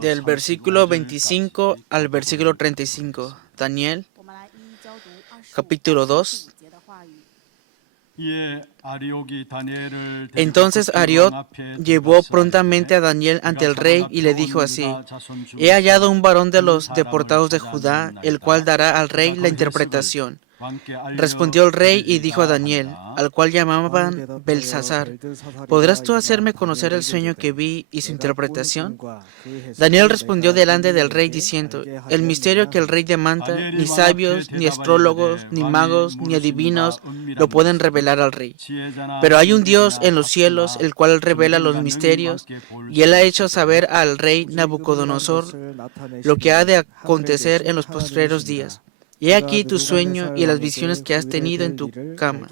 del versículo 25 al versículo 35. Daniel, capítulo 2. Entonces Ariot llevó prontamente a Daniel ante el rey y le dijo así: He hallado un varón de los deportados de Judá, el cual dará al rey la interpretación. Respondió el rey y dijo a Daniel, al cual llamaban Belsasar: ¿Podrás tú hacerme conocer el sueño que vi y su interpretación? Daniel respondió delante del rey diciendo: El misterio que el rey demanda, ni sabios, ni astrólogos, ni magos, ni adivinos lo pueden revelar al rey. Pero hay un Dios en los cielos, el cual revela los misterios, y él ha hecho saber al rey Nabucodonosor lo que ha de acontecer en los postreros días. He aquí tu sueño y las visiones que has tenido en tu cama.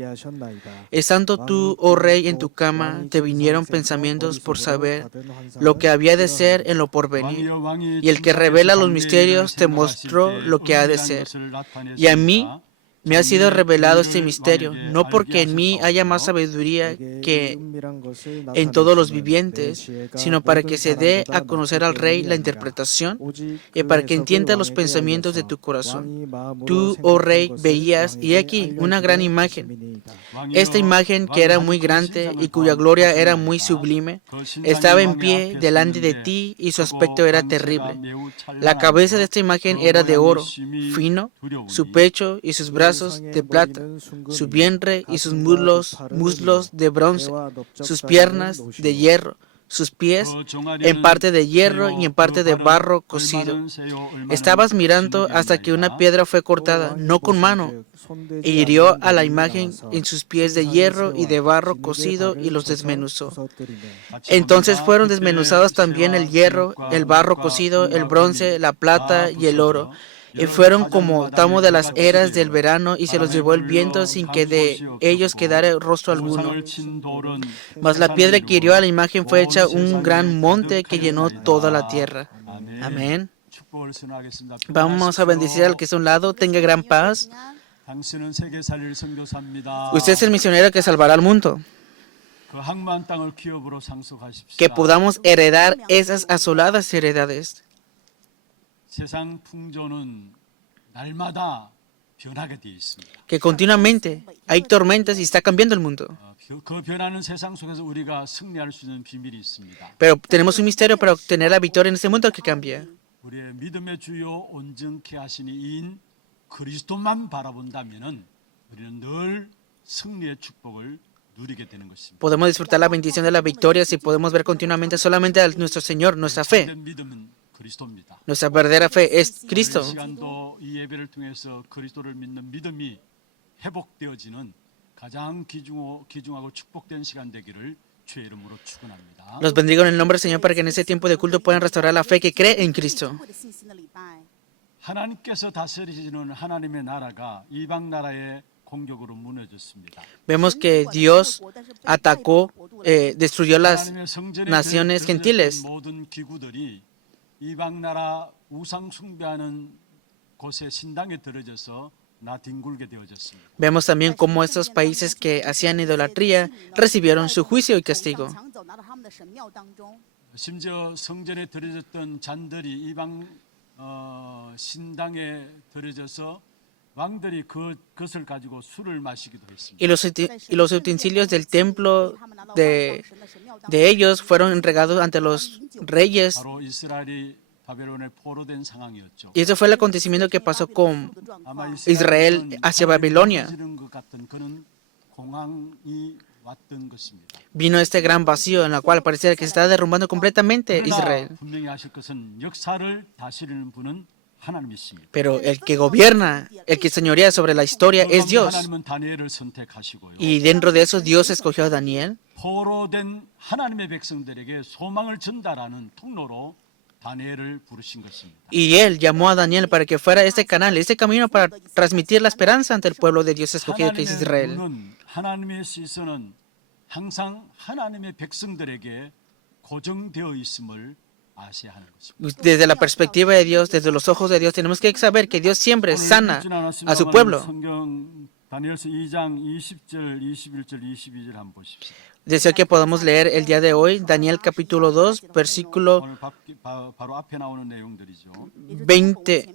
Estando tú, oh rey, en tu cama, te vinieron pensamientos por saber lo que había de ser en lo porvenir. Y el que revela los misterios te mostró lo que ha de ser. Y a mí me ha sido revelado este misterio, no porque en mí haya más sabiduría que en todos los vivientes, sino para que se dé a conocer al rey la interpretación y para que entienda los pensamientos de tu corazón. Tú, oh rey, veías, y aquí, una gran imagen. Esta imagen, que era muy grande y cuya gloria era muy sublime, estaba en pie delante de ti y su aspecto era terrible. La cabeza de esta imagen era de oro fino, su pecho y sus brazos de plata, su vientre y sus muslos de bronce, sus piernas de hierro, sus pies en parte de hierro y en parte de barro cocido. Estabas mirando hasta que una piedra fue cortada, no con mano, e hirió a la imagen en sus pies de hierro y de barro cocido y los desmenuzó. Entonces fueron desmenuzados también el hierro, el barro cocido, el bronce, la plata y el oro. Y fueron como tamo de las eras del verano, y se los llevó el viento sin que de ellos quedara rostro alguno. Mas la piedra que hirió a la imagen fue hecha un gran monte que llenó toda la tierra. Amén. Vamos a bendecir al que está a un lado. Tenga gran paz. Usted es el misionero que salvará al mundo. Que podamos heredar esas asoladas heredades. Que continuamente hay tormentas y está cambiando el mundo. Pero tenemos un misterio para obtener la victoria en este mundo que cambia. Podemos disfrutar la bendición de la victoria si podemos ver continuamente solamente a nuestro Señor, nuestra fe. Nuestra verdadera fe es Cristo. Los bendigo en el nombre del Señor para que en ese tiempo de culto puedan restaurar la fe que cree en Cristo. Vemos que Dios atacó, destruyó las naciones gentiles. Vemos también cómo estos países que hacían idolatría recibieron su juicio y castigo. Y los utensilios del templo de ellos fueron entregados ante los reyes. Y ese fue el acontecimiento que pasó con Israel hacia Babilonia. Vino este gran vacío en el cual parecía que se estaba derrumbando completamente Israel. Pero el que gobierna, el que señorea sobre la historia es Dios. Y dentro de eso Dios escogió a Daniel. Y él llamó a Daniel para que fuera este canal, este camino para transmitir la esperanza ante el pueblo de Dios escogido que es Israel. Desde la perspectiva de Dios, desde los ojos de Dios, tenemos que saber que Dios siempre sana a su pueblo. Deseo que podamos leer el día de hoy Daniel capítulo 2, versículo 오늘 바로 앞에 나오는 내용들이죠. 20.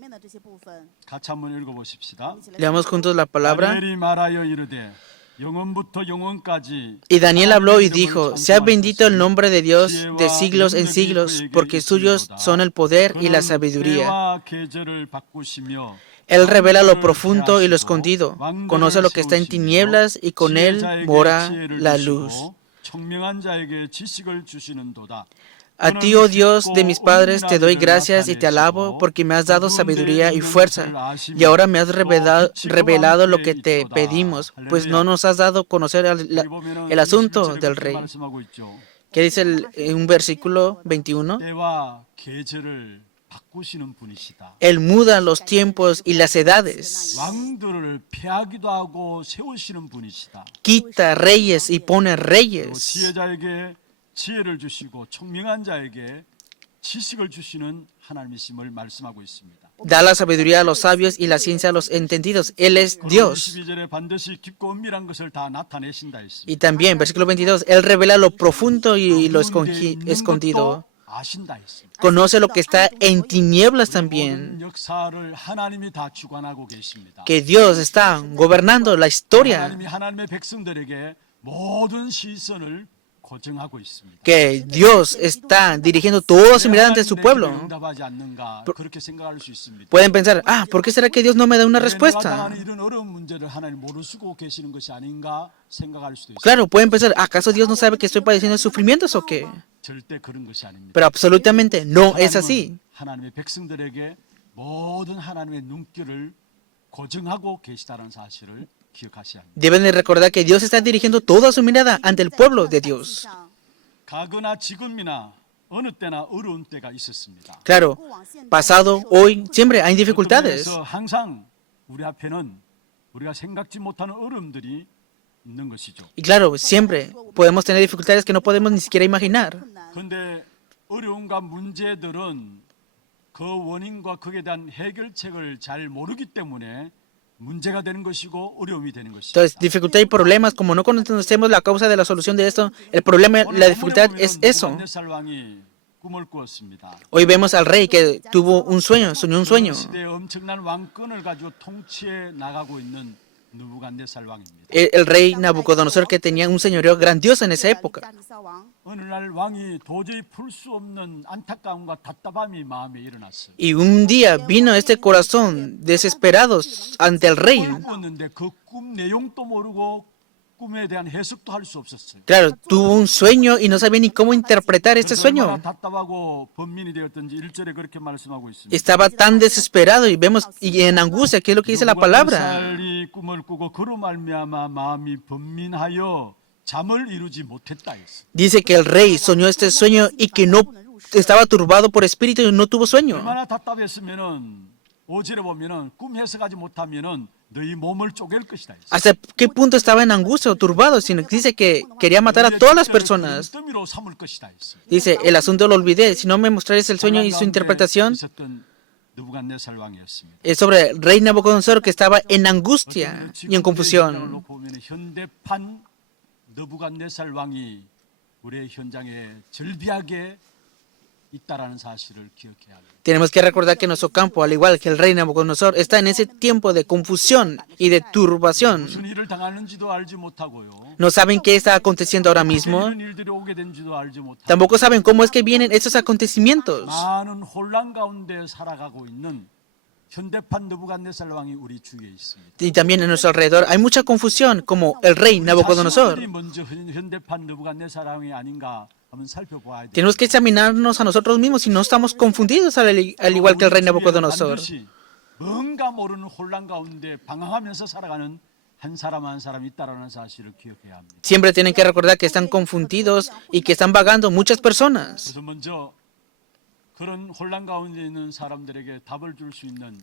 같이 한번 읽어보십시다. Leamos juntos la palabra. 다니엘이 말하여 이르되 영원부터 영원까지 Y Daniel habló y 하나님의 dijo, 이름을 sea bendito el 찬송할 nombre de Dios 지혜와 de siglos en 능력이 siglos, 그에게 porque suyos 있으리로다. son el poder y la 그는 sabiduría. 때와 계절을 바꾸시며 Él revela lo 왕들을 profundo y lo 폐하시고 escondido, 왕들을 conoce lo que está en 세우시며 tinieblas y con él 지혜자에게 mora 지혜를 la 주시고 luz. 청명한 자에게 지식을 주시는도다. A ti, oh Dios de mis padres, te doy gracias y te alabo porque me has dado sabiduría y fuerza, y ahora me has revelado lo que te pedimos, pues no nos has dado a conocer el asunto del rey. ¿Qué dice un versículo 21? 때와 계절을 바꾸시는 분이시다. Él muda los tiempos y las edades, 왕들을 폐하기도 하고 세우시는 분이시다. quita reyes y pone 또 reyes. 지혜자에게 지혜를 주시고 청명한 자에게 지식을 주시는 하나님이심을 말씀하고 있습니다. Da la sabiduría a los sabios y la ciencia a los entendidos. Él es Dios. 22절에 반드시 깊고 은밀한 것을 다 나타내신다 했습니다. Y también, versículo 22, Él revela lo profundo y lo escondido. 아신다 했습니다. Conoce lo que está en tinieblas 모든 también. 역사를 하나님이 다 주관하고 계십니다. Que Dios está gobernando la historia. 하나님이 하나님의 백성들에게 모든 시선을 고정하고 있습니다. Que Dios está dirigiendo toda su mirada ante su pueblo. 응답하지 않는가 그렇게 생각할 수 있습니다. Pueden pensar, ¿por qué será que Dios no me da una 내가 respuesta? 당하는 이런 어려운 문제를 하나님 모르시고 계시는 것이 아닌가 생각할 수도 있습니다. Claro, pueden pensar, ¿acaso Dios no sabe que estoy padeciendo sufrimientos o qué? 절대 그런 것이 아닙니다. Pero absolutamente no es así. 하나님의 백성들에게 모든 하나님의 눈길을 고정하고 계시다는 사실을 기억하셔야 합니다. Deben de recordar que Dios está dirigiendo toda su mirada ante el pueblo de Dios. 과거나 지금이나 어느 때나 어려운 때가 있었습니다. Claro, pasado, hoy, siempre hay dificultades. 그래서 항상 우리 앞에는 우리가 생각지 못하는 어려움들이 있는 것이죠. Y claro, siempre podemos tener dificultades que no podemos ni siquiera imaginar. 그런데 어려움과 문제들은 그 원인과 거기에 대한 해결책을 잘 모르기 때문에 문제가 되는 것이고 어려움이 되는 것이죠. Entonces, dificultad y problemas, como no conocemos la causa de la solución de esto, el problema, la dificultad es eso. 느부갓네살 왕이 꿈을 꾸었습니다. Hoy vemos al rey que tuvo un sueño, soñó un sueño. 시대에 엄청난 왕권을 가지고 통치해 나가고 있는 느부갓네살 왕입니다. El rey Nabucodonosor que tenía un señorío grandioso en esa época. 어느 날 왕이 도저히 풀 수 없는 안타까움과 답답함이 마음에 일어났어요. Y un día vino este corazón desesperado ante el rey. 꿈을 꾸었는데 그 꿈 내용도 모르고 꿈에 대한 해석도 할 수 없었어요. Claro, tuvo un sueño y no sabía ni cómo interpretar este 그래서 sueño. 얼마나 답답하고 번민이 되었던지 1절에 그렇게 말씀하고 있습니다. Estaba tan desesperado y vemos y en angustia, ¿qué es lo que dice la palabra? 느부갓네살이 꿈을 꾸고 그로 말미암아 마음이 번민하여 잠을 이루지 못했다 했어요. Dice que el rey soñó este sueño y que no estaba turbado por espíritu y no tuvo sueño. 얼마나 답답했으면은 5절에 보면은 꿈 해석하지 못하면은 너희 몸을 쪼갤 것이다 했어요. ¿Hasta qué punto estaba en angustia o turbado? Sino que dice que quería matar a todas las personas. 더미로 삼을 것이다 했어요. Dice, el asunto lo olvidé. Si no me mostrares el sueño y su interpretación, 있었던 느부갓네살 왕이었습니다. es sobre el rey Nabucodonosor que estaba en angustia y en 현장을 confusión. 놓고 보면 현대판 느부갓네살 왕이 우리의 현장에 절비하게 있다라는 사실을 기억해야 합니다. Tenemos que recordar que nuestro campo, al igual que el rey Nabucodonosor, está en ese tiempo de confusión y de turbación. 무슨 일을 당하는지도 알지 못하고요. No saben qué está aconteciendo ahora mismo. 이런 일들이 오게 된지도 알지 못하고 Tampoco saben cómo es que vienen estos acontecimientos. 많은 혼란 가운데 살아가고 있는 현대판 느부갓네살 왕이 우리 주위에 있습니다. Y también en nuestro alrededor hay mucha confusión, como el rey Nabucodonosor. 자신이 먼저 현대판 느부갓네살 왕이 아닌가 한번 살펴봐야 돼요. Tenemos que examinarnos a nosotros mismos si no estamos confundidos al igual que el rey Nabucodonosor. 반드시 뭔가 모르는 혼란 가운데 방황하면서 살아가는 한 사람 한 사람이 있다라는 사실을 기억해야 합니다. Siempre tienen que recordar que están confundidos y que están vagando muchas personas. 그래서 먼저 그런 혼란 가운데 있는 사람들에게 답을 줄 수 있는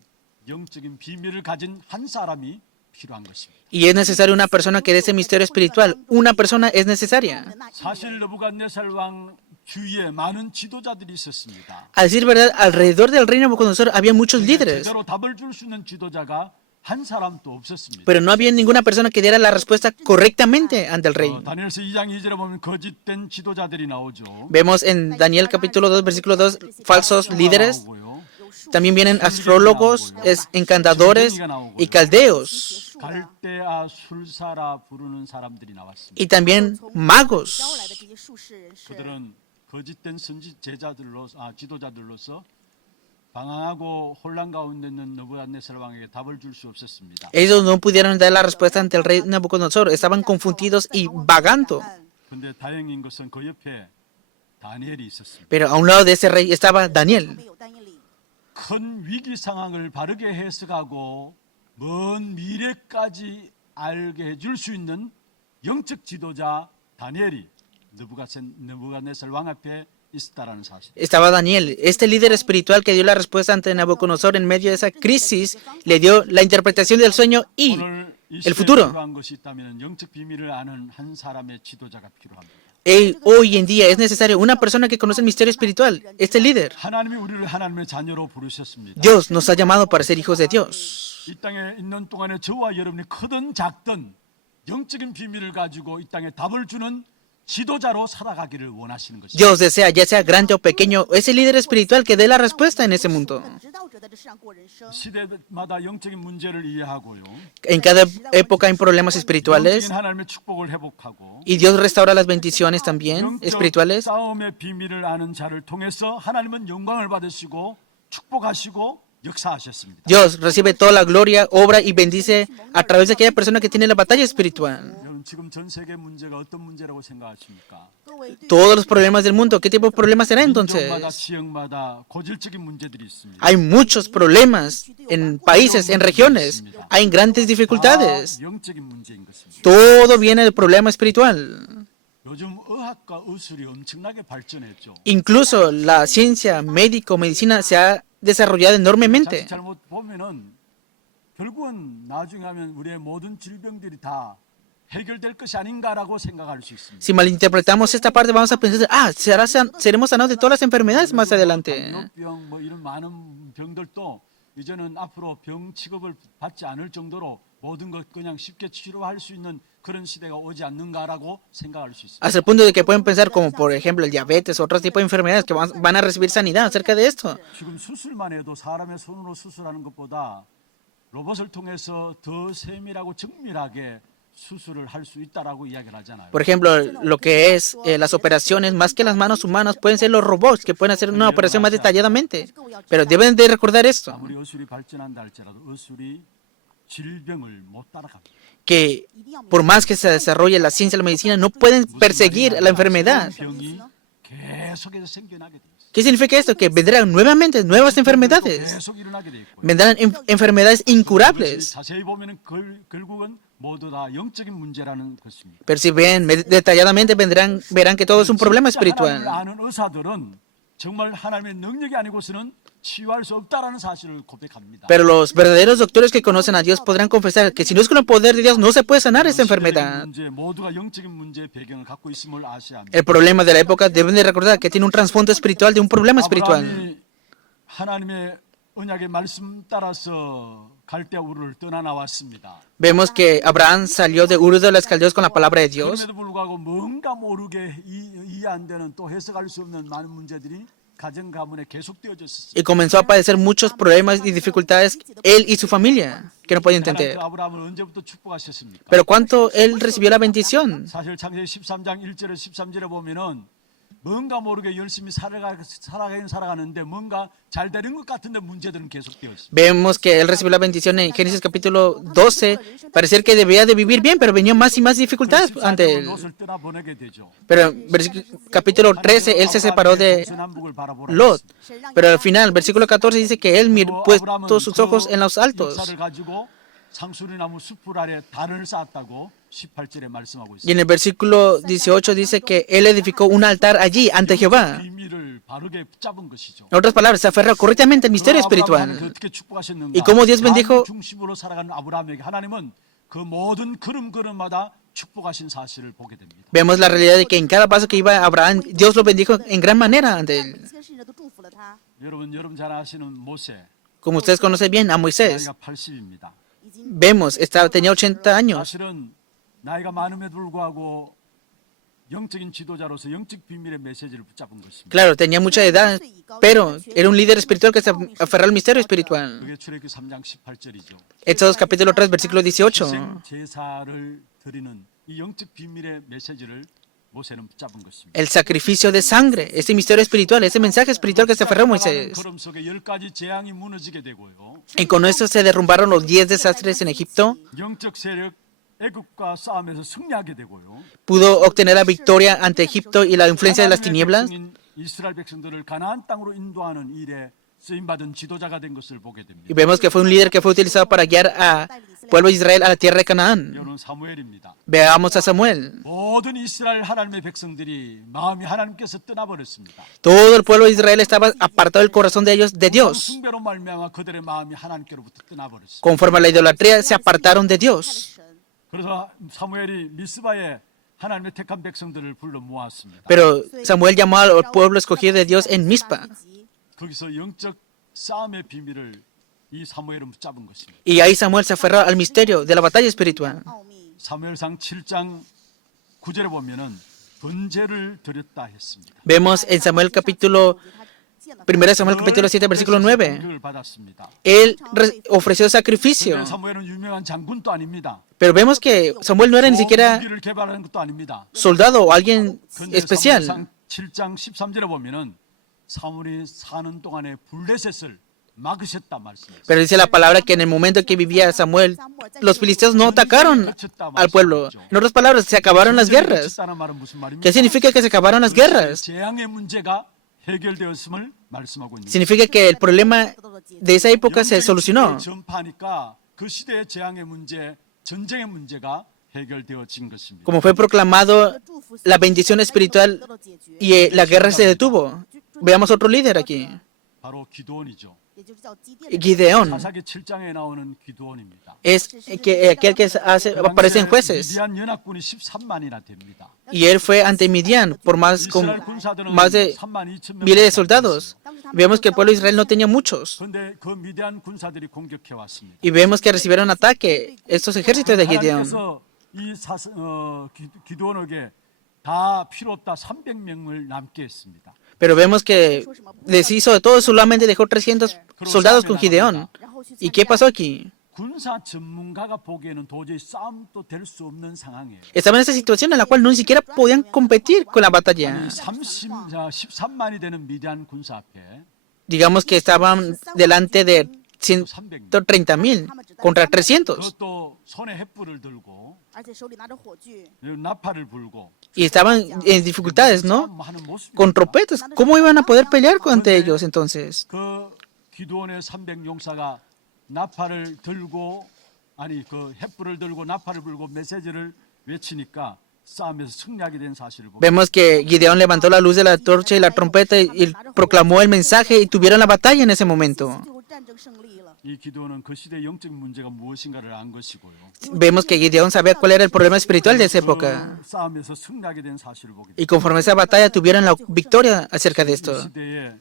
영적인 비밀을 가진 한 사람이 필요한 것입니다. Y es necesaria una persona que dé ese misterio espiritual. Una persona es necesaria. 사실 느부갓네살 왕 주위에 많은 지도자들이 있었습니다. A decir verdad, alrededor del rey Nabucodonosor había muchos líderes. 제대로 답을 줄 수 있는 지도자가 한 사람도 없었습니다. pero no había ninguna persona que diera la respuesta correctamente ante el rey. 다니엘서 2장 2절에 보면 거짓된 지도자들이 나오죠. Vemos en Daniel capítulo 2, versículo 2, falsos líderes. 나오고요. También vienen astrólogos, encantadores y caldeos. 갈대아 술사라 부르는 사람들이 나왔습니다. Y también magos. 그들은 거짓된 지도자들로서 방황하고 혼란 가운데 있는 느부갓네살 왕에게 답을 줄 수 없었습니다. Ellos no pudieron dar la respuesta ante el rey Nabucodonosor. Estaban confundidos y vagando. 근데 다행인 것은 그 옆에 다니엘이 있었습니다. Pero a un lado de ese rey estaba Daniel. 큰 위기 상황을 바르게 해석하고 먼 미래까지 알게 해줄 수 있는 영적 지도자 다니엘이 느부갓네살 왕 앞에 있었다라는 사실. Estaba Daniel, este líder espiritual que dio la respuesta ante Nabucodonosor en medio de esa crisis, le dio la interpretación del sueño y 오늘 이 el 시대에 futuro. 필요한 것이 있다면 영적 비밀을 아는 한 사람의 지도자가 필요합니다. Hoy en día es necesario una persona que conoce el misterio espiritual, este líder. 하나님이 우리를 하나님의 자녀로 부르셨습니다. Dios nos ha llamado para ser hijos de Dios. 이 땅에 있는 동안에 저와 여러분이 크든 작든 영적인 비밀을 가지고 이 땅에 답을 주는 지도자로 살아가기를 원하시는 것입니다. Dios desea, ya sea grande o pequeño, ese líder espiritual que dé la respuesta en ese mundo. 시대마다 영적인 문제를 이해하고요. En cada época hay problemas espirituales 영적인 하나님의 축복을 회복하고 y Dios restaura las bendiciones también 영적 espirituales. 싸움의 비밀을 아는 자를 통해서 하나님은 영광을 받으시고 축복하시고 역사하셨습니다. Dios recibe toda la gloria, obra y bendice a través de aquella persona que tiene la batalla espiritual. 여러분 지금 전 세계 문제가 어떤 문제라고 생각하십니까? Todos los problemas del mundo, ¿qué tipo de problemas será entonces? 민족마다 지역마다 고질적인 문제들이 있습니다. Hay muchos problemas en países, en regiones. Hay grandes dificultades. 다 영적인 문제인 것입니다. Todo viene del problema espiritual. 요즘 의학과 의술이 엄청나게 발전했죠. Incluso la ciencia, médico, medicina se ha desarrollado enormemente. 자칫 잘못 보면은 결국은 나중에 하면 우리의 모든 질병들이 다 해결될 것이 아닌가라고 생각할 수 있습니다. Si malinterpretamos esta parte, vamos a pensar, seremos sanados de todas las enfermedades más adelante. 당뇨병 뭐 이런 많은 병들도 이제는 앞으로 병 취급을 받지 않을 정도로 모든 것 그냥 쉽게 치료할 수 있는 그런 시대가 오지 않는가라고 생각할 수 있습니다. Hasta el punto de que pueden pensar como por ejemplo el diabetes o otros tipos de enfermedades que van a recibir sanidad acerca de esto. 지금 수술만 해도 사람의 손으로 수술하는 것보다 로봇을 통해서 더 세밀하고 정밀하게 수술을 할 수 있다라고 이야기를 하잖아요. Por ejemplo, lo que es las operaciones, más que las manos humanas, pueden ser los robots que pueden hacer una operación más detalladamente. Pero deben de recordar esto, 아무리 의술이 발전한다 할지라도 의술이 질병을 못 따라갑니다. que por más que se desarrolle la ciencia y la medicina, no pueden perseguir la enfermedad. 병이 계속해서 생겨나게 돼 있어요. ¿Qué significa esto? Que vendrán nuevamente nuevas enfermedades. 계속 일어나게 돼 있고요. Vendrán enfermedades incurables. 자세히 보면은 결국은 모두 다 영적인 문제라는 것입니다. Pero si ven detalladamente, verán que todo es un problema espiritual. 하나님을 아는 의사들은 정말 하나님의 능력이 아니고서는 치유할 수 없다라는 사실을 고백합니다. Pero los verdaderos doctores que conocen a Dios podrán confesar que si no es con el poder de Dios, no se puede sanar esta enfermedad. 문제 모두가 영적인 문제의 배경을 갖고 있음을 아셔야 합니다. El problema de la época deben de recordar que tiene un trasfondo espiritual de un problema espiritual. 아브라함이 하나님의 언약의 말씀 따라서 갈대아 우르를 떠나 나왔습니다. Vemos que Abraham salió de Ur de los Caldeos con la palabra de Dios. 그럼에도 불구하고 뭔가 모르게 이해 안 되는 또 해석할 수 없는 많은 문제들이 가정 가문에 계속되어졌습니다. Y comenzó a padecer muchos problemas y dificultades él y su familia, que no podían entender. 하나님 그 아브라함을 언제부터 축복하셨습니까? Pero ¿cuánto él recibió la bendición? 사실 창세기 13장 1절에 13절에 보면은 뭔가 모르게 열심히 살아가는데 뭔가 잘 되는 것 같은데 문제들은 계속되어 있습니다. Vemos que él recibió la bendición en Génesis capítulo 12. Parecía que debía de vivir bien, pero venían más y más dificultades ante él. 롯을 떠나보내게 되죠. Pero en capítulo 13, él se separó de 동서남북을 바라보라 Lot. 했습니다. Pero al final, versículo 14 dice que él puesto sus ojos en los altos. 역사를 가지고 상수리나무 숲을 아래 단을 쌓았다고 18절에 말씀하고 Y en 있습니다. el versículo 18 dice que él edificó un altar allí ante Jehová. 비밀을 바르게 붙잡은 것이죠. En otras palabras, se aferró correctamente al misterio 아브라함을 espiritual. 어떻게 축복하셨는가? Y como Dios bendijo- 중심으로 살아가는 아브라함에게 하나님은 그 모든 걸음걸음마다 축복하신 사실을 보게 됩니다. Vemos la realidad de que en cada paso que iba Abraham, Dios lo bendijo en gran manera ante él. 여러분 잘 아시는 모세 Como ustedes conocen bien, a Moisés. 나이가 80입니다. vemos, tenía 80 años. 사실은 나이가 많음에도 불구하고 영적인 지도자로서 영적 비밀의 메시지를 붙잡은 것입니다. Claro, tenía mucha edad, pero era un líder espiritual que se aferró al misterio espiritual. 그게 출애굽기 3장 18절이죠. Éxodos capítulo 3, versículo 18. 희생 제사를 드리는 이 영적 비밀의 메시지를 모세는 붙잡은 것입니다. El sacrificio de sangre, ese misterio espiritual, ese mensaje espiritual que se aferró Moisés. 걸음 속에 10가지 재앙이 무너지게 되고요. Y con esto se derrumbaron los 10 desastres en Egipto. 영적 세력 애굽과 싸움에서 승리하게 되고요. Pudo obtener la victoria ante Egipto y la influencia de las tinieblas. 이스라엘 백성들을 가나안 땅으로 인도하는 일에 쓰임 받은 지도자가 된 것을 보게 됩니다. Y vemos que fue un líder que fue utilizado para guiar al pueblo de Israel a la tierra de Canaán. 여러분 사무엘입니다. Veamos a Samuel. 모든 이스라엘 하나님의 백성들이 마음이 하나님께서 떠나버렸습니다. Todo el pueblo de Israel estaba apartado del corazón de ellos de Dios. 숭배로 말미암아 그들의 마음이 하나님께로부터 떠나버렸습니다. Conforme a la idolatría, se apartaron de Dios. 그래서 사무엘이 미스바에 하나님의 택한 백성들을 불러 모았습니다. Pero Samuel llamó al pueblo escogido de Dios en Mizpa. 거기서 영적 싸움의 비밀을 이 사무엘은 붙잡은 것입니다. Y ahí Samuel se aferró al misterio de la batalla espiritual. 사무엘상 7장 9절에 보면은 번제를 드렸다 했습니다. Vemos en Samuel capítulo 1 Samuel capítulo 7 versículo 9. 공격을 받았습니다. Él ofreció 근데 sacrificio. 사무엘은 유명한 장군도 아닙니다. Pero vemos que Samuel no era ni siquiera 무기를 개발하는 것도 아닙니다. soldado o alguien 근데 especial. 사무엘상 7장 13절에 보면은 사무엘이 사는 동안에 블레셋을 막으셨다 말씀입니다. Pero dice la palabra que en el momento en que vivía Samuel, los filisteos no atacaron al pueblo. En otras palabras, se acabaron las guerras. 그쳤다는 말은 무슨 말입니까? ¿Qué significa que se acabaron las guerras? 재앙의 문제가 해결되었음을 말씀하고 있습니다. Significa que el problema de esa época se solucionó. 전파니까 그 시대의 재앙의 문제, 전쟁의 문제가 해결되어진 것입니다. Como fue proclamado la bendición espiritual y la guerra se detuvo. Veamos otro líder aquí, 바로 기드온이죠. Gideón. 사사기 7장에 나오는 기드온입니다. Es aquel que aparece en jueces. 미디안 연합군이 13만이나 됩니다. Y él fue ante Midian por más de 3만 2천 miles de soldados. Vemos que el pueblo de Israel no tenía muchos. 그런데 그 미디안 군사들이 공격해 왔습니다. Y vemos que recibieron ataque estos ejércitos de Gideón. 하나님께서 이 기드온에게 다 필요 없다 300명을 남게 했습니다. Pero vemos que deshizo de todo, solamente dejó 300 soldados con Gideón. ¿Y qué pasó aquí? 군사 전문가가 보기에는 도저히 싸움도 될 수 없는 상황이에요. Estaban en esa situación en la cual no ni siquiera podían competir con la batalla. 13만이 되는 미디안 군사 앞에 Digamos que estaban delante de 130,000 contra 300. 그것도 손에 횃불을 들고 나팔을 불고 Y estaban en dificultades, ¿no? 싸움하는 모습입니다. Con trompetas. ¿Cómo iban a poder pelear ante ellos entonces? 그 기드온의 300용사가 나팔을 들고 그 횃불을 들고 나팔을 불고 메시지를 외치니까 싸움에서 승리하게 된 사실을 보고 Vemos que Gideón levantó la luz de la torcha y la trompeta y proclamó el mensaje y tuvieron la batalla en ese momento. 이 기드온은 그 시대의 영적 문제가 무엇인가를 안 것이고요. Vemos que Gideón sabía cuál era el problema espiritual de esa época. 그 싸움에서 승리하게 된 사실을 보게 됩니다. Y conforme a esa batalla tuvieron la victoria acerca de 이 esto. 시대에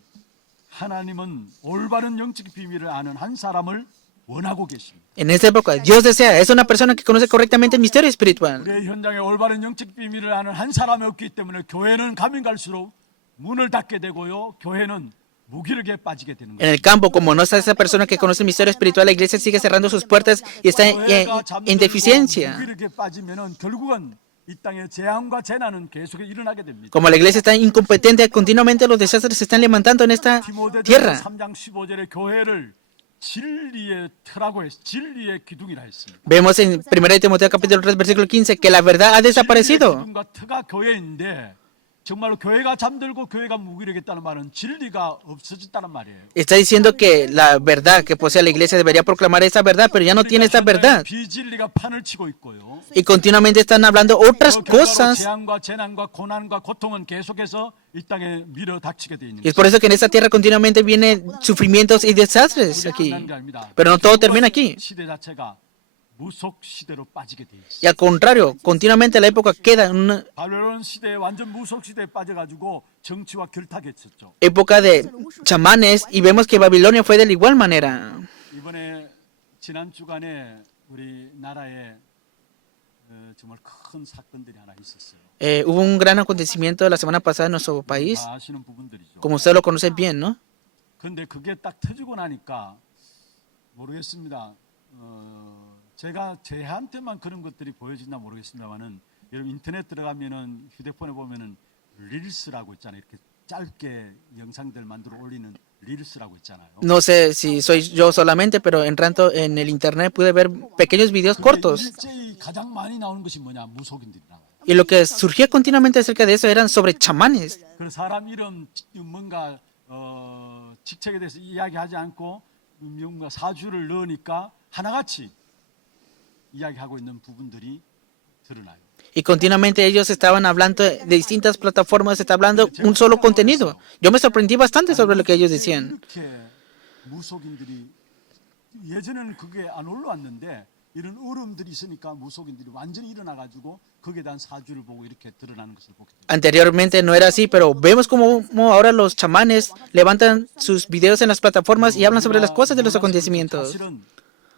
하나님은 올바른 영적 비밀을 아는 한 사람을 원하고 계십니다. En esta época, Dios desea, es una persona que conoce correctamente el misterio espiritual. 우리의 현장에 올바른 영적 비밀을 아는 한 사람이 없기 때문에 교회는 가면 갈수록 문을 닫게 되고요. 교회는 무기력에 빠지게 되는 En el 거예요. campo, como no está esa persona que conoce el misterio espiritual, la iglesia sigue cerrando sus puertas y está en deficiencia. 무기력에 빠지면은 결국은 이 땅에 재앙과 재난은 계속 일어나게 됩니다. Como la iglesia está incompetente, continuamente los desastres se están levantando en esta 디모데전서 tierra. 3장 15절에 교회를 진리의 터라고 했, 진리의 기둥이라 했습니다. Vemos en 1 Timoteo capítulo 3 versículo 15 que la verdad ha 진리의 desaparecido. 기둥과 터가 교회인데 정말로 교회가 잠들고 교회가 무기력했다는 말은 진리가 없어졌다는 말이에요. Está diciendo que la verdad que posee la iglesia debería proclamar esa verdad, pero ya no tiene esta verdad. 비진리가 판을 치고 있고요. Y continuamente están hablando otras 그 결과로 cosas. 재앙과 재난과 고난과 고통은 계속해서 이 땅에 밀어 닥치게 돼 있는 Y es por eso que en esta tierra continuamente vienen sufrimientos y desastres aquí. 게 아닙니다. Pero no todo termina aquí. 시대 자체가 무속 시대로 빠지게 돼 있어요. Y al contrario, continuamente la época queda en una 바벨론 시대에 완전 무속 시대에 빠져가지고 정치와 결탁했었죠. época de chamanes y vemos que Babilonia fue de la igual manera. 이번에 지난 주간에 우리나라에 정말 큰 사건들이 하나 있었어요. Hubo un gran acontecimiento la semana pasada en nuestro país, 다 아시는 부분들이죠. como usted lo conoce bien, ¿no? 근데 그게 딱 터지고 나니까 모르겠습니다. 제가 제한테만 그런 것들이 보여진다 모르겠습니다만은 여러분 인터넷 들어가면은 휴대폰에 보면은 릴스라고 있잖아요. 이렇게 짧게 영상들 만들어 올리는 릴스라고 있잖아요. No sé si soy yo solamente, pero en el internet pude ver pequeños videos 근데 cortos. 일제히 가장 많이 나오는 것이 뭐냐? 무속인들이 나와요. Y lo que surgía continuamente acerca de eso eran sobre chamanes. 그 사람 이름 뭔가 직책에 대해서 이야기하지 않고 뭔가 사주를 넣으니까 하나같이 이야기하고 있는 부분들이 드러나요. Y continuamente ellos estaban hablando de distintas plataformas, está hablando un solo contenido. Yo me sorprendí bastante sobre lo que ellos decían. 이렇게 무속인들이 예전에는 그게 안 올라왔는데 이런 어려움들이 있으니까 무속인들이 완전히 일어나가지고 거기에 대한 사주를 보고 이렇게 드러나는 것을 보게 됩니다. Anteriormente no era así, pero vemos como ahora los chamanes levantan sus videos en las plataformas y hablan sobre las cosas de los acontecimientos. 사실은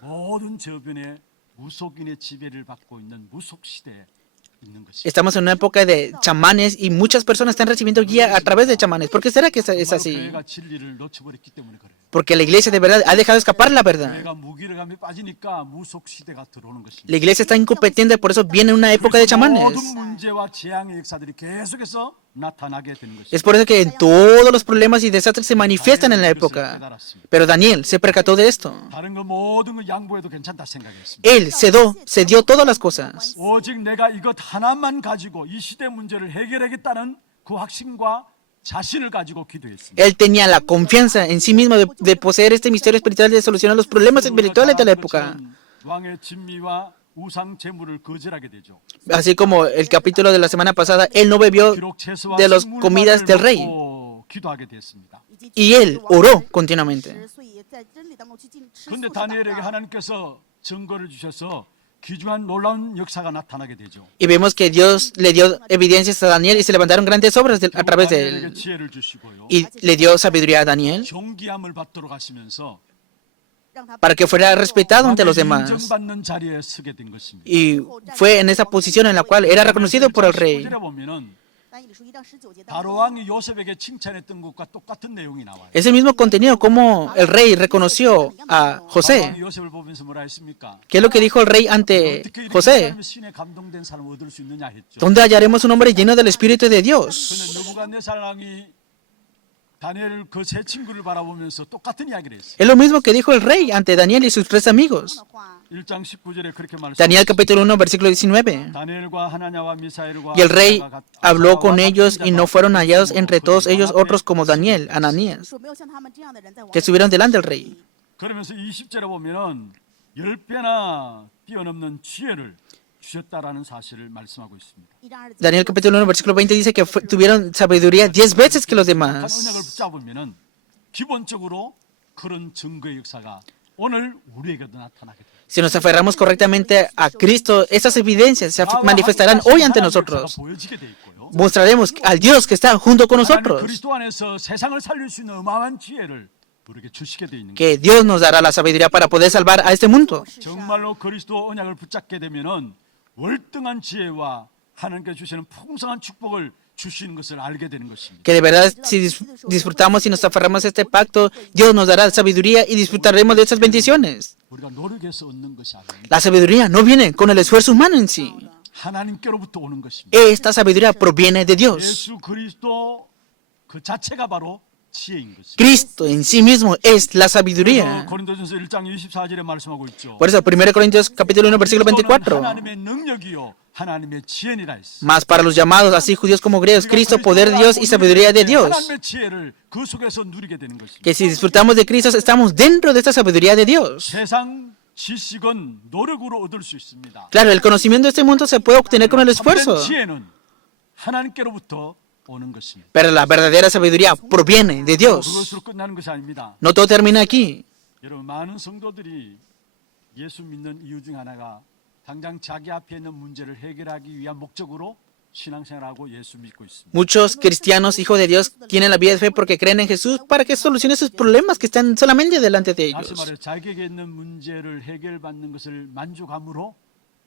모든 저변에 무속인의 지배를 받고 있는 무속 시대에 있는 것입니다. Estamos en una época de chamanes y muchas personas están recibiendo guía a través de chamanes. ¿Por qué será que es así? 교회가 진리를 놓쳐버렸기 때문에 그래요. Porque la iglesia de verdad ha dejado escapar la verdad. 교회가 무기력함에 빠지니까 무속 시대가 들어오는 것입니다. La iglesia está incompetente, por eso viene una época de chamanes. 모든 문제와 재앙의 역사들이 계속해서 나타나게 되는 것입니다. Es por eso que todos los problemas y desastres se manifiestan en la época. Pero Daniel se percató de esto. 다른 거 모든 거 양보해도 괜찮다 생각했습니다. Él cedió todas las cosas. 오직 내가 이것 하나만 가지고 이 시대 문제를 해결하겠다는 그 확신과 자신을 가지고 기도했습니다. Él tenía la confianza en sí mismo de poseer este misterio espiritual de solucionar los problemas espirituales de la época. 왕의 진미와 우상 제물을 거절하게 되죠. Así como el capítulo de la semana pasada, él no bebió 비록 채소와 de las 식물만을 comidas del rey. 먹고 기도하게 됐습니다. Y él oró continuamente. 그런데 다니엘에게 하나님께서 증거를 주셔서 귀중한 놀라운 역사가 나타나게 되죠. Y vemos que Dios le dio evidencias a Daniel y se levantaron grandes obras a través de 다니엘에게 él. 지혜를 주시고요. Y le dio sabiduría a Daniel 존귀함을 받도록 하시면서 para que fuera respetado ante los demás. 인정받는 자리에 서게 된 것입니다. Y fue en esa posición en la cual era reconocido por el rey. 19절에 보면은 바로 왕이 요셉에게 칭찬했던 것과 똑같은 내용이 나와요. Es el mismo contenido como el rey reconoció a 왕이 José. 요셉을 보면서 뭐라 했습니까? ¿Qué es lo que dijo el rey ante 어떻게 이렇게 José? 하나님의 신에 감동된 사람을 얻을 수 있느냐 했죠. ¿Dónde hallaremos un hombre lleno del Espíritu de Dios? 그는 느부갓네살 왕이 다니엘 그 세 친구를 바라보면서 똑같은 이야기를 했어요. Es lo mismo que dijo el rey ante Daniel y sus tres amigos. 1장 19절에 그렇게 Daniel 말씀하셨습니다. capítulo 1, versículo 19. 다니엘과 하나냐와 미사엘과 Y el rey 아스나가 habló con 같은 ellos y no 자가 fueron hallados 없고 entre todos 그들이 ellos 왕 앞에 otros como Daniel, Ananías, que estuvieron delante del rey. 그러면서 20절에 보면은 10배나 뛰어넘는 지혜를 주셨다라는 사실을 말씀하고 있습니다. Daniel capítulo 1, versículo 20 dice que tuvieron sabiduría 10 veces que los 한 demás. 언약을 붙잡으면은 기본적으로 그런 증거의 역사가 오늘 우리에게도 나타나게 됩니다. Si nos aferramos correctamente a Cristo, esas evidencias se manifestarán hoy ante nosotros. 보여지게 돼 있고요. Mostraremos al Dios que está junto con 하나님 nosotros. 그리스도 안에서 세상을 살릴 수 있는 어마어마한 지혜를 우리에게 주시게 돼 있는 거예요. Que Dios nos dará la sabiduría para poder salvar a este mundo. 정말로 그리스도 언약을 붙잡게 되면은 월등한 지혜와 하나님께 주시는 풍성한 축복을 주시는 것을 알게 되는 것입니다. Que de verdad, si disfrutamos y nos aferramos a este pacto, Dios nos dará sabiduría y disfrutaremos de esas bendiciones. 우리가 노력해서 얻는 것이 아닙니다. La sabiduría no viene con el esfuerzo humano en sí. 하나님께로부터 오는 것입니다. Esta sabiduría proviene de Dios. 예수 그리스도 그 자체가 바로 지혜인 것입니다. Cristo en sí mismo es la sabiduría. 고린도전서 1장 24절에 말씀하고 있죠. Por eso, 1 Corintios capítulo 1, versículo 24. 하나님의 능력이요 하나님의 지혜니라 했어. Mas para los llamados, así judíos como griegos, Cristo, poder de Dios y sabiduría de Dios. 하나님의 지혜를 그 속에서 누리게 되는 것입니다. Que si disfrutamos de Cristo, estamos dentro de esta sabiduría de Dios. 세상 지식은 노력으로 얻을 수 있습니다. Claro, el conocimiento de este mundo se puede obtener con el esfuerzo. 참된 지혜는 하나님께로부터 오는 것입니다. Pero la verdadera sabiduría proviene de Dios. 그것으로 끝나는 것이 아닙니다. No todo termina aquí. 여러분 많은 성도들이 예수 믿는 이유 중 하나가 당장 자기 앞에 있는 문제를 해결하기 위한 목적으로 신앙생활하고 예수 믿고 있습니다. Muchos cristianos, hijos de Dios, tienen la vida de fe porque creen en Jesús para que solucione sus problemas que están solamente delante de 다시 ellos. 말해 자기에게 있는 문제를 해결받는 것을 만족함으로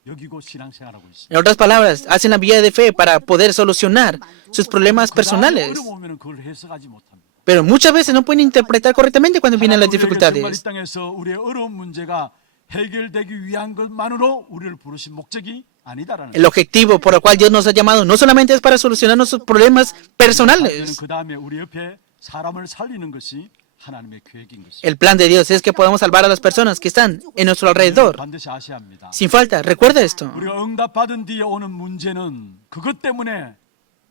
여기고 신앙생활하고 있습니다. En otras palabras, hacen la vida de fe para poder solucionar sus problemas 그다음에 personales. 어려움 오면은 그걸 해석하지 못합니다. Pero muchas veces no pueden interpretar correctamente cuando vienen las 우리에게 정말 이 dificultades. 땅에서 우리의 어려운 문제가 해결되기 위한 것만으로 우리를 부르신 목적이 아니다라는 El objetivo por el cual Dios nos ha llamado no solamente es para solucionar nuestros problemas personales. 그 다음에 우리 옆에 사람을 살리는 것이 하나님의 계획인 것입니다. El plan de Dios es que podamos salvar a las personas que están en nuestro alrededor. 반드시 아셔야 합니다. Sin falta, recuerda esto. 우리가 응답받은 뒤에 오는 문제는 그것 때문에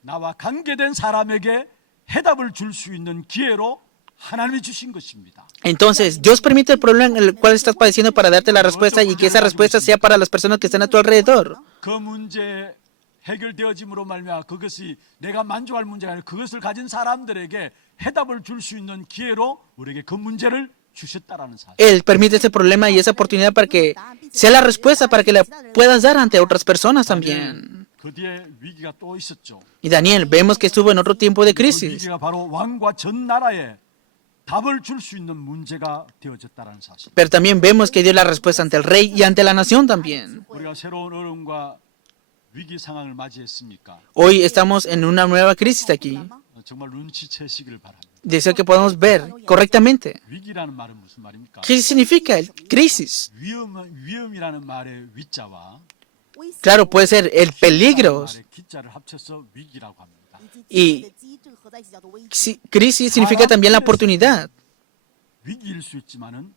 나와 관계된 사람에게 해답을 줄 수 있는 기회로 하나님이 주신 것입니다. Entonces, Dios permite el problema en el cual estás padeciendo para darte la respuesta y que esa respuesta sea para las personas que están a tu alrededor. 그 문제 해결되어짐으로 말미암아 그것이 내가 만족할 문제가 아니라 그것을 가진 사람들에게 해답을 줄 수 있는 기회로 우리에게 그 문제를 주셨다라는 사실. Él permite ese problema y esa oportunidad para que sea la respuesta para que la puedas dar ante otras personas también. 그 뒤에 위기가 또 있었죠. Y Daniel, vemos que estuvo en otro tiempo de 그 crisis. 위기가 바로 왕과 전 나라에 답을 줄 수 있는 문제가 되어졌다라는 사실. Pero también vemos que dio la respuesta ante el rey y ante la nación también. 우리가 새로운 어려움과 위기 상황을 맞이했습니까? Hoy estamos en una nueva crisis aquí. 정말 눈치채시기를 바랍니다. Deseo que podamos ver correctamente. 위기라는 말은 무슨 말입니까? ¿Qué significa el crisis? 위험이라는 말의 위자와 Claro, puede ser el peligro. 말의 기자를 합쳐서 위기라고 합니다. Y crisis significa también la oportunidad. 위기일 수 있지만은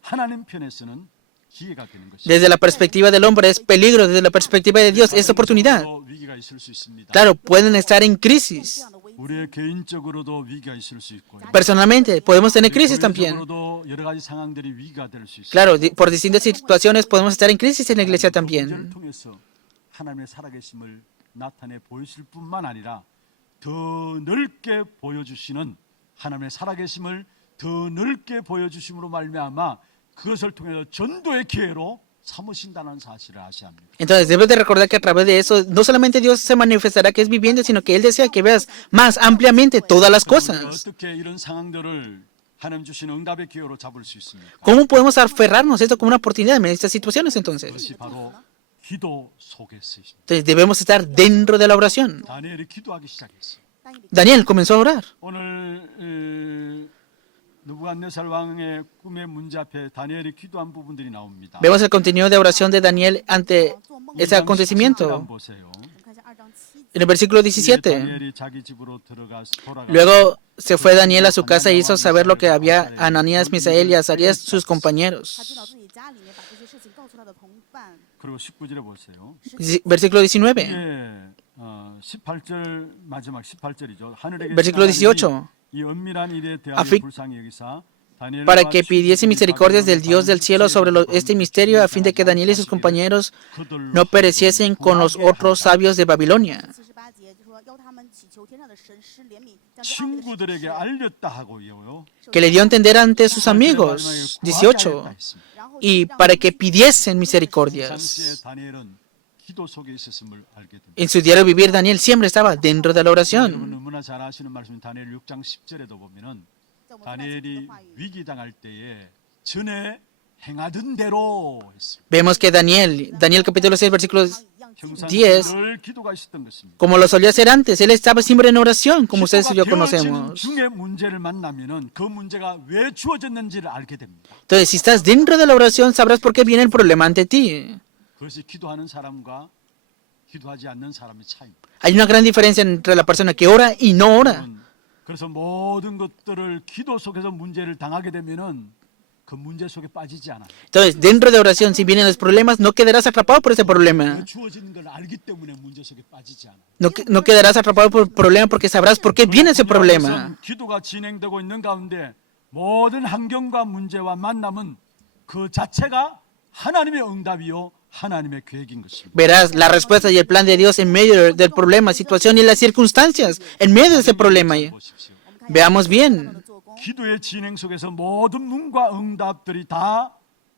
하나님 편에서는 기회가 되는 것입니다. Desde la perspectiva del hombre es peligro, desde la perspectiva de Dios es oportunidad. 위기가 있을 수 있습니다. Claro, pueden estar en crisis. 우리의 개인적으로도 위기가 있을 수 있고요. Personalmente, podemos tener crisis también. 교회적으로도 여러 가지 상황들이 위기가 될 수 있습니다. Claro, por distintas situaciones podemos estar en crisis en la iglesia 문제를 también. 통해서 하나님의 살아계심을 나타내 보이실 뿐만 아니라 더 넓게 보여주시는 하나님의 살아계심을 더 넓게 보여주심으로 말미암아 그것을 통해서 전도의 기회로 삼으신다는 사실을 아셔야 합니다. Entonces, debes de recordar que a través de eso, no solamente Dios se manifestará que es viviente, sino que Él desea que veas más ampliamente todas las cosas. 어떻게 이런 상황들을 하나님 주신 응답의 기회로 잡을 수 있습니까? ¿Cómo podemos aferrarnos a esto como una oportunidad en estas situaciones entonces? 그것이 바로 기도 속에 있습니다. Entonces, debemos estar dentro de la oración. 다니엘이 기도하기 시작했어요. Daniel comenzó a orar. 오늘 느부갓네살 왕의 꿈의 문제 앞에 다니엘이 기도한 부분들이 나옵니다. Vemos el contenido de oración de Daniel ante ese acontecimiento. 보세요. En el versículo 17. 다니엘이 자기 집으로 돌아가 Luego se fue Daniel a su casa e hizo saber lo que había a Ananías, Misael y Azarías, sus compañeros. 그리고 19절에 보세요. Versículo 19. 예, 18절 마지막 18절이죠. 하늘에게 Versículo 18. 이 은밀한 일에 대하여 A fin- 불쌍히 여기사 Para que pidiese misericordias del Dios del cielo sobre este misterio, a fin de que Daniel y sus compañeros no pereciesen con los otros sabios de Babilonia. 친구들에게 알렸다 하고요. Que le dio a entender ante sus amigos. 18. Y para que pidiesen 당시에 misericordias. 다니엘은 기도 속에 있었음을 알게 됩니다. En su diario vivir, Daniel siempre estaba dentro de la 여러분 oración. 너무나 잘 아시는 말씀 다니엘 6장 10절에도 보면은 다니엘이 위기 당할 때에 전에 행하던 대로 했습니다. Vemos que Daniel capítulo 6, versículo 10, 늘 기도가 있었던 것입니다. como lo solía hacer antes, él estaba siempre en oración, como ustedes y yo 기도가 되어지는 conocemos. 중에 문제를 만나면은 그 문제가 왜 주어졌는지를 알게 됩니다. Entonces, si estás dentro de la oración, sabrás por qué viene el problema ante ti. 그것이 기도하는 사람과 기도하지 않는 사람의 차이입니다. Hay una gran diferencia entre la persona que ora y no ora. 그래서 모든 것들을 기도 속에서 문제를 당하게 되면은 그 문제 속에 빠지지 않아요. Entonces, dentro de oración, si vienen los problemas, no quedarás atrapado por ese problema. 그 주어지는 걸 알기 때문에 문제 속에 빠지지 않아요. No quedarás atrapado por el problema porque sabrás por qué viene ese problema. 기도가 진행되고 있는 가운데 모든 환경과 문제와 만남은 그 자체가 하나님의 응답이요 하나님의 계획인 것입니다. Verás la respuesta y el plan de Dios en medio del problema, situación y las circunstancias, en medio de ese problema. 보십시오. Veamos bien. 기도의 진행 속에서 모든 문과 응답들이 다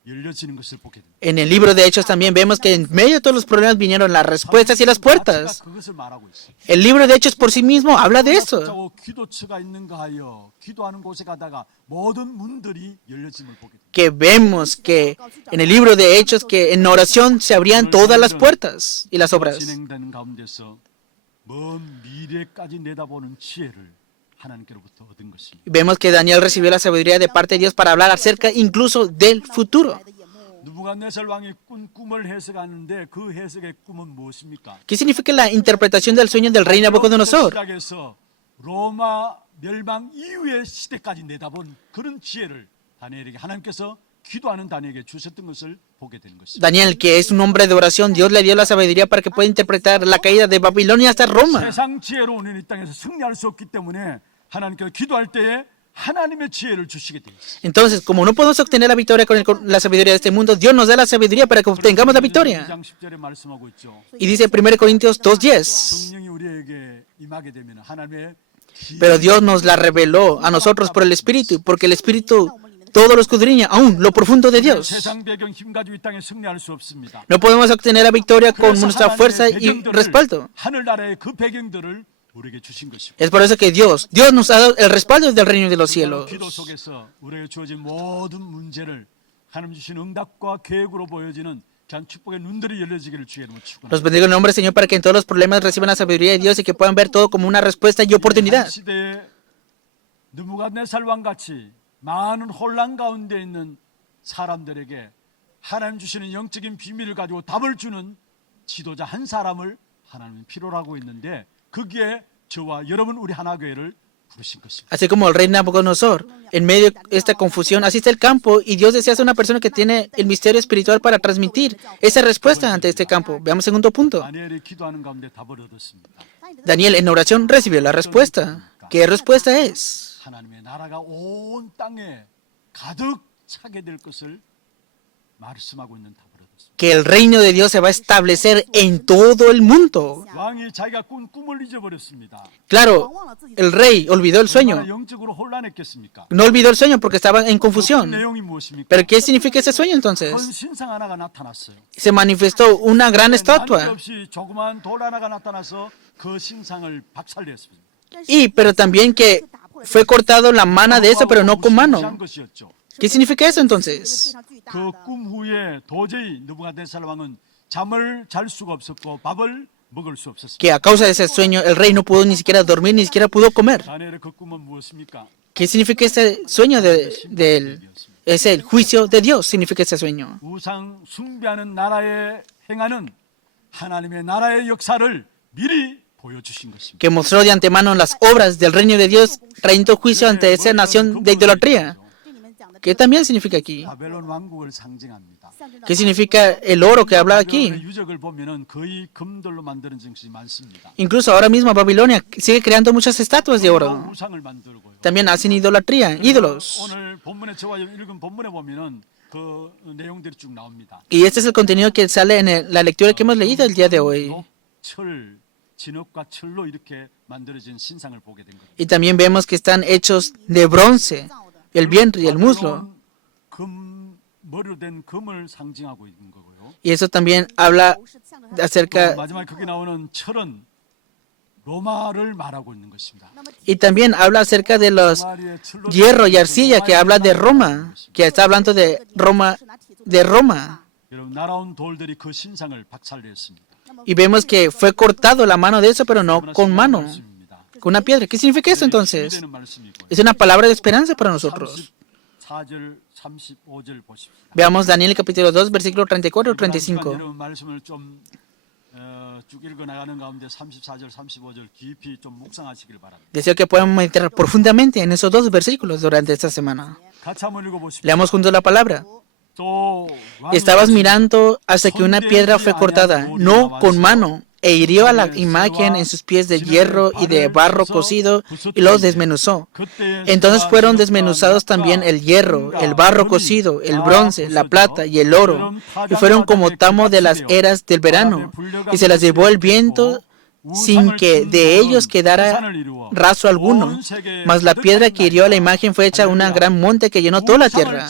열려지는 것을 보게 됩니다. En el libro de Hechos también vemos que en medio de todos los problemas vinieron las respuestas y las puertas. 그것을 말하고 있어요. El libro de Hechos por sí mismo habla de eso. 붙잡고 기도처가 있는가 하여 기도하는 곳에 가다가 모든 문들이 열려짐을 보게 됩니다. Que vemos que en el libro de Hechos que en oración se abrían todas las puertas y las obras. 진행되는 가운데서 먼 미래까지 내다보는 지혜를 하나님께로부터 얻은 것입니다. Vemos que Daniel recibió la sabiduría de parte de Dios para hablar acerca incluso del futuro. 느부갓네살 왕이 꾼 꿈을 해석하는데 그 해석의 꿈은 무엇입니까? ¿Qué significa la interpretación del sueño del rey Nabucodonosor? 시작해서 로마 멸망 이후의 시대까지 내다본 그런 지혜를 다니엘에게 하나님께서 기도하는 다니엘에게 주셨던 것을 보게 되는 것입니다. Daniel, que es un hombre de oración, Dios le dio la sabiduría para que pueda interpretar la caída de Babilonia hasta Roma. 세상 지혜로 우리는 이 땅에서 승리할 수 없기 때문에 하나님께서 기도할 때에 하나님의 지혜를 주시게 되어 있습니다. Entonces, como no podemos obtener la victoria con la sabiduría de este mundo, Dios nos da la sabiduría para que obtengamos la victoria. 2장 10절에 말씀하고 있죠. Y dice 1 Corintios 2:10. 성령이 우리에게 임하게 되면 하나님의 Pero Dios nos la reveló a nosotros por el Espíritu, porque el Espíritu todo lo escudriña, aún lo profundo de Dios. 세상 배경 힘 가지고 이 땅에 승리할 수 없습니다. No podemos obtener la victoria con 그래서 nuestra fuerza 하나님의 y 배경들을, respaldo. 하늘나라의 그 배경들을 우리에게 주신 것입니다. Es por eso que Dios nos ha dado el respaldo del reino de los cielos. 기도 속에서 우리에게 주어진 모든 문제를 하나님 주신 응답과 계획으로 보여지는 그냥 축복의 눈들이 열려지기를 주의 이름으로 축원합니다. Los bendigo en nombre del Señor para que en todos los problemas reciban la sabiduría de Dios y que puedan ver todo como una respuesta y oportunidad. 한 시대에 느부갓네살 왕 같이 많은 혼란 가운데 있는 사람들에게 하나님 주시는 영적인 비밀을 가지고 답을 주는 지도자 한 사람을 하나님은 필요로 하고 있는데 거기에 저와 여러분 우리 하나교회를 부르신 것입니다. Así como el rey Nabucodonosor, en medio de esta confusión, asiste al campo y Dios desea ser una persona que tiene el misterio espiritual para transmitir esa respuesta ante este campo. Veamos segundo punto. 다니엘이 기도하는 가운데 답을 얻었습니다. Daniel en oración recibió la respuesta. ¿Qué respuesta es? 하나님의 나라가 온 땅에 가득 차게 될 것을 말씀하고 있는 답을 얻었습니다. Que el reino de Dios se va a establecer en todo el mundo. 왕이 자기가 꾼 꿈을 잊어버렸습니다. Claro, el rey olvidó el 얼마나 sueño. 영적으로 혼란했겠습니까? No olvidó el sueño porque estaba en 그 confusión. 내용이 무엇입니까? ¿Pero qué significa ese sueño entonces? 큰 신상 하나가 나타났어요. Se manifestó una gran estatua. 난데없이 조그만 돌 하나가 나타나서 그 신상을 박살냈습니다. Pero también que fue cortado la mano de eso, pero no con mano. 무시한 것이었죠. ¿Qué significa eso entonces? 그 꿈 후에 도저히 느부갓네살 왕은 잠을 잘 수가 없었고 밥을 먹을 수 없었습니다. Que a causa de ese sueño el rey no pudo ni siquiera dormir, ni siquiera pudo comer. 다니엘의 그 꿈은 무엇입니까? ¿Qué significa ese sueño es el juicio de Dios? Significa ese sueño. 우상 숭배하는 나라에 행하는 하나님의 나라의 역사를 미리 보여주신 것입니다. Que mostró de antemano las obras del reino de Dios, trayendo juicio ante esa nación de idolatría. ¿Qué también significa aquí? 바벨론 왕국을 상징합니다. ¿Qué significa el oro que habla aquí? 바벨론의 유적을 보면은 거의 금들로 만드는 것이 많습니다. Incluso ahora mismo Babilonia sigue creando muchas estatuas de oro. 우상을 만들고요. También hacen idolatría, ídolos. 오늘 본문에 저와 읽은 본문에 보면은 그 내용들이 쭉 나옵니다. Y este es el contenido que sale en la lectura que hemos leído el día de hoy. 녹철, 진흙과 철로 이렇게 만들어진 신상을 보게 된 겁니다. Y también vemos que están hechos de bronce, el vientre y el muslo. 금 머리로 된 금을 상징하고 있는 거고요. Y eso también habla acerca, 마지막에 거기 나오는 철은 로마를 말하고 있는 것입니다. y también habla acerca de los hierro y arcilla, que habla de Roma, que está hablando de Roma, 여러분 날아온 돌들이 그 신상을 박살냈습니다. Y vemos que fue cortado la mano de eso, pero no con mano, con una piedra. ¿Qué significa eso entonces? Es una palabra de esperanza para nosotros. 34절, 35절 보십시오. Veamos Daniel capítulo 2, versículo 34 y 35. 여러분 말씀을 좀 쭉 읽어 나가는 가운데 34절, 35절 깊이 좀 묵상하시길 바랍니다. Deseo que puedan meditar profundamente en esos dos versículos durante esta semana. 같이 한번 읽어 보십시오. Leamos juntos la palabra. 또 Estabas mirando hasta que una piedra fue cortada, no con mano, e hirió a la imagen en sus pies de hierro y de barro cocido y los desmenuzó. Entonces fueron desmenuzados también el hierro, el barro cocido, el bronce, la plata y el oro, y fueron como tamo de las eras del verano, y se las llevó el viento sin que de ellos quedara rastro alguno. Mas la piedra que hirió a la imagen fue hecha un gran monte que llenó toda la tierra.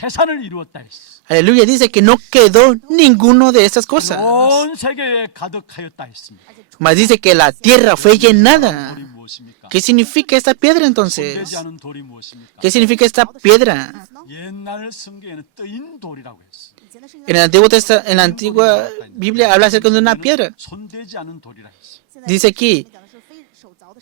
재산을 이루었다 했어. Aleluya, dice que no quedó ninguno de estas cosas. 온 세계에 가득하였다 했습니다. Mas dice que la tierra fue llenada. 돌이 무엇입니까? ¿Qué significa esta piedra entonces? 손대지 않은 돌이 무엇입니까? ¿Qué significa esta piedra? 옛날 성경에는 뜨인 돌이라고 했어. En la antigua Biblia habla acerca de una piedra. 손대지 않은 돌이라 했어. Dice aquí,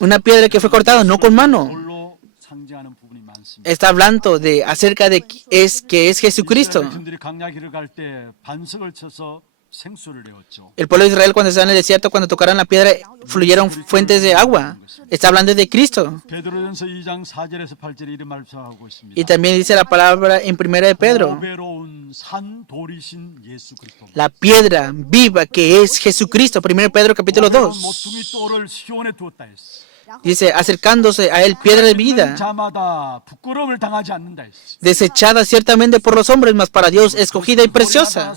una piedra que fue cortada no con mano. 돌로 상징하는 부분이 많습니다. Está hablando de acerca de que es Jesucristo. 이스라엘 백성들이 광야길을 갈 때 반석을 쳐서 생수를 내었죠. El pueblo de Israel cuando estaba en el desierto, cuando tocaron la piedra, fluyeron fuentes de agua. Está hablando de Cristo. 베드로전서 2장 4절에서 8절에 이런 말씀하고 있습니다. Y también dice la palabra en 1 de Pedro, 보배로운 산 돌이신 예수 그리스도. la piedra viva que es Jesucristo. 1 Pedro capítulo 2. 모퉁이 돌을 시온에 두었다 했어. Dice, acercándose a él, piedra de vida, 자마다 부끄러움을 당하지 않는다 했어. desechada ciertamente por los hombres, mas para Dios escogida y preciosa.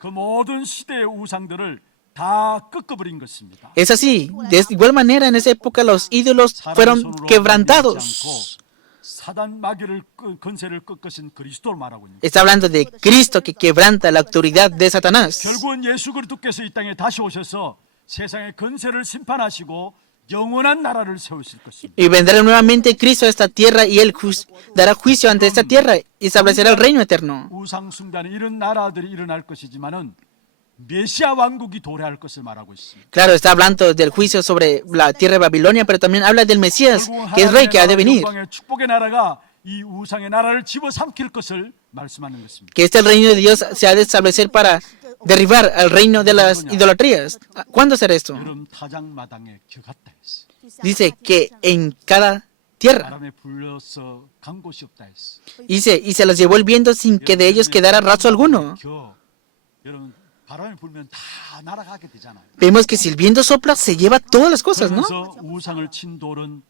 그 모든 시대의 우상들을 다 꺾어버린 것입니다. Es así. De igual manera, en esa época los ídolos fueron quebrantados. 사단 마귀를 건세를 꺾으신 그리스도를 말하고 있는. Está hablando de Cristo que quebranta la autoridad de Satanás. 결국은 예수 그리스도께서 이 땅에 다시 오셔서 세상의 건세를 심판하시고 영원한 나라를 세우실 것입니다. Y vendrá nuevamente Cristo a esta tierra y Él dará juicio ante esta tierra y establecerá el reino eterno. 우상 숭배는 이런 나라들이 일어날 것이지만은 메시아 왕국이 도래할 것을 말하고 있습니다. Claro, está hablando del juicio sobre la tierra de Babilonia, pero también habla del Mesías, que es rey que ha de venir. 영광의 축복의 나라가 이 우상의 나라를 집어삼킬 것을 말씀하는 것입니다. Que este reino de Dios se ha de establecer para derribar al reino de las idolatrías. ¿Cuándo será esto? 여름 타작마당에 겨갔다 했어. Dice que en cada tierra. 바람에 불려서 간 곳이 없다 했어. Dice, y se los llevó el viento sin que de ellos quedara rastro alguno. 여러분 바람이 불면 다 날아가게 되잖아요. Vemos que si el viento sopla, se lleva todas las cosas, ¿no? 그래서 우상을 친 돌은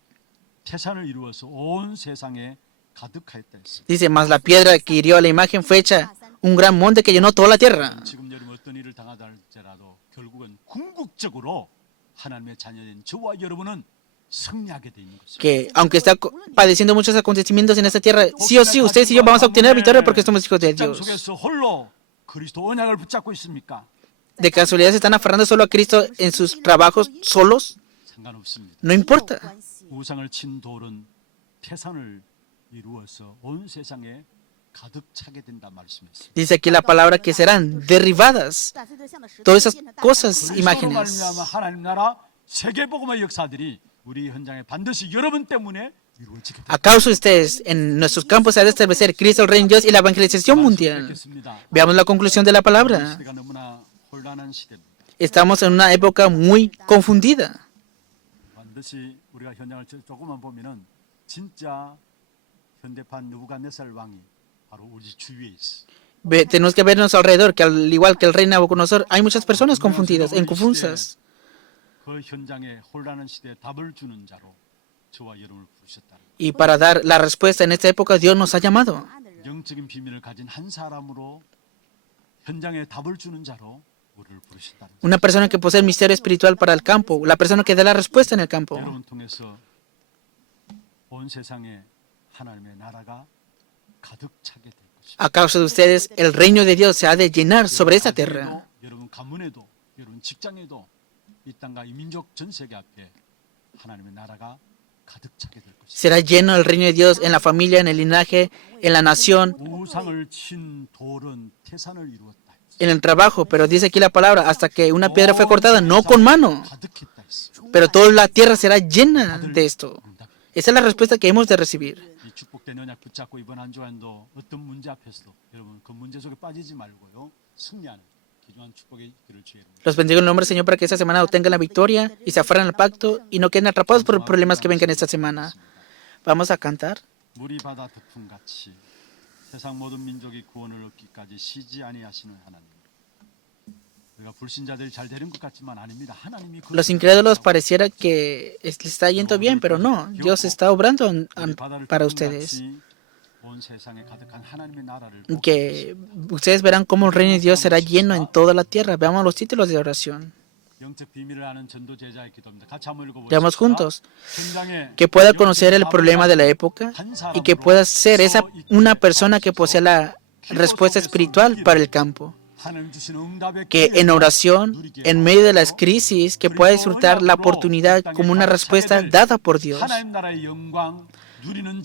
태산을 이루어서 온 세상에 가득하였다 했어. Dice, mas la piedra que hirió a la imagen fue hecha un gran monte que llenó toda la tierra. 지금 여러분 어떤 일을 당하다 할지라도 결국은 궁극적으로 하나님의 자녀인 저와 여러분은 승리하게 돼 있는 것입니다. Que aunque está padeciendo muchos acontecimientos en esta tierra, sí o sí, ustedes y yo vamos a obtener victoria porque somos hijos de 직장 Dios. 속에서 홀로 그리스도 언약을 붙잡고 있습니까? ¿De casualidad se están aferrando solo a Cristo en sus trabajos solos? 상관없습니다. No importa. 우상을 친 돌은 태산을 이루어서 온 세상에 가득 차게 된다 말씀했어요. Dice aquí la palabra que serán derribadas todas esas cosas, 그리스도로 imágenes. 말미암아 하나님 나라 세계복음의 역사들이 우리 현장에 반드시 여러분 때문에 이루어지게 됩니다. A causa de ustedes, en nuestros campos se ha de establecer Cristo, el Rey de Dios y la evangelización mundial. Veamos la conclusión de la palabra. 시대가 너무나 혼란한 시대입니다. Estamos en una época muy confundida. 반드시 우리가 현장을 조금만 보면은 진짜 현대판 느부갓네살 왕이 바로 우리 주위에 있어. Tenemos que vernos alrededor, que al igual que el rey Nabucodonosor, hay muchas personas confundidas, confusas. 그 현장에 혼란한 시대에 답을 주는 자로 저와 여러분을 부르셨다. Y para dar la respuesta en esta época, Dios nos ha llamado. 영적인 비밀을 가진 한 사람으로 현장에 답을 주는 자로 우리를 부르셨다. Una persona que posee el misterio espiritual para el campo, la persona que da la respuesta en el campo. 여러분 통해서 온 세상에 하나님의 나라가 가득 차게 될 것입니다. A causa de ustedes, el reino de Dios se ha de llenar sobre esa tierra. 여러분 가문에도, 여러분 직장에도 이 땅과 이 민족 전 세계 앞에 하나님의 나라가 가득 차게 될 것입니다. Será lleno el reino de Dios en la familia, en el linaje, en la nación, 우상을 친 돌은 태산을 이루었다. en el trabajo. Pero dice aquí la palabra, hasta que una piedra fue cortada, no con mano. 가득했다 했어. Pero toda la tierra será llena de esto. Esa es la respuesta que hemos de recibir. 이 축복된 언약 붙잡고 이번 한 주간도 어떤 문제 앞에서도 여러분 그 문제 속에 빠지지 말고요. 승리하는 귀중한 축복의 길을 주의 이름으로. Los bendigo en el nombre del Señor para que esta semana obtengan la victoria y se aferren al pacto y no queden atrapados por problemas que vengan esta semana. Vamos a cantar. 물이 바다 덮음같이 세상 모든 민족이 구원을 얻기까지 쉬지 아니하시는 하나님. 우리가 불신자들이 잘 되는 것 같지만 아닙니다. 하나님이 그 Los incrédulos pareciera que les está yendo bien, pero no. Dios está obrando para ustedes. 온 세상에 가득한 하나님의 나라를 Que ustedes verán cómo el reino de Dios será lleno en toda la tierra. Veamos los títulos de oración. 영적 비밀을 아는 전도 제자의 기도입니다. 같이 한번 읽어보겠습니다. Veamos juntos. 현장에 Que pueda conocer el problema de la época y que pueda ser una persona que posea respuesta espiritual para el campo. Que en oración, en medio de las crisis, que pueda disfrutar la oportunidad como una respuesta dada por Dios.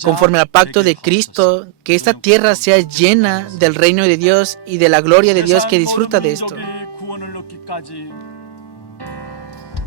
Conforme al pacto de Cristo, que esta tierra sea llena del reino de Dios y de la gloria de Dios que disfruta de esto.